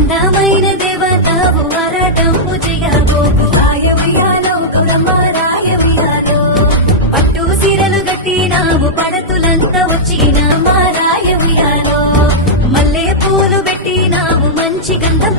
అందమైన దేవతావు ఆరాటంబు చేయబోకు రాయవియాలో గౌరమ్మ రాయవియాలో పట్టు సీరలు గట్టినావు పడతులంతా వచ్చిన మా రాయవియాలో మల్లె పూలు పెట్టినావు మంచి గంధం